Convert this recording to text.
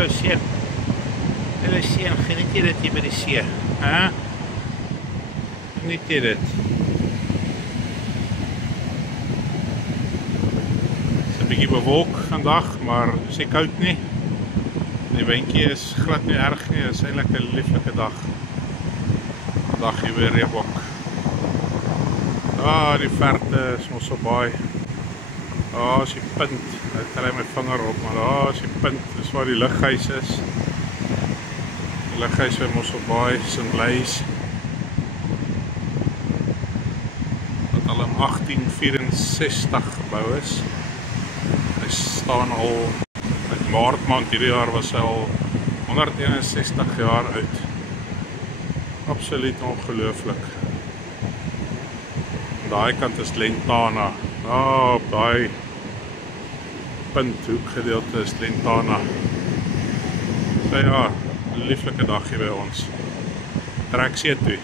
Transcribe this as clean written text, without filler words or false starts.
Hallo seun. Hallo seun, geniet jy dit hier by die see? Hè? Geniet jy dit? Is 'n bietjie bewolk vandag, maar is nie koud nie. Die windjie is glad nie erg nie, is eintlik 'n lieflike dag. Vandag hier weer Reebok. Die verte is Mossel Baai. Daar is die punt, ek kry my vinger op, maar daar is die punt, dis waar die lughuis is. Die lughuis by Mossel Baai, St. Blaise. Wat al in 1864 gebou is. Hy staan al, met Maart maand hierdie jaar was hy al 161 jaar oud. Absoluut ongelooflik. Daai kant is Lentana. Op daai punthoek gedeelte is Lentana. So ja, 'n lieflike dag hier by ons. Trek see toe.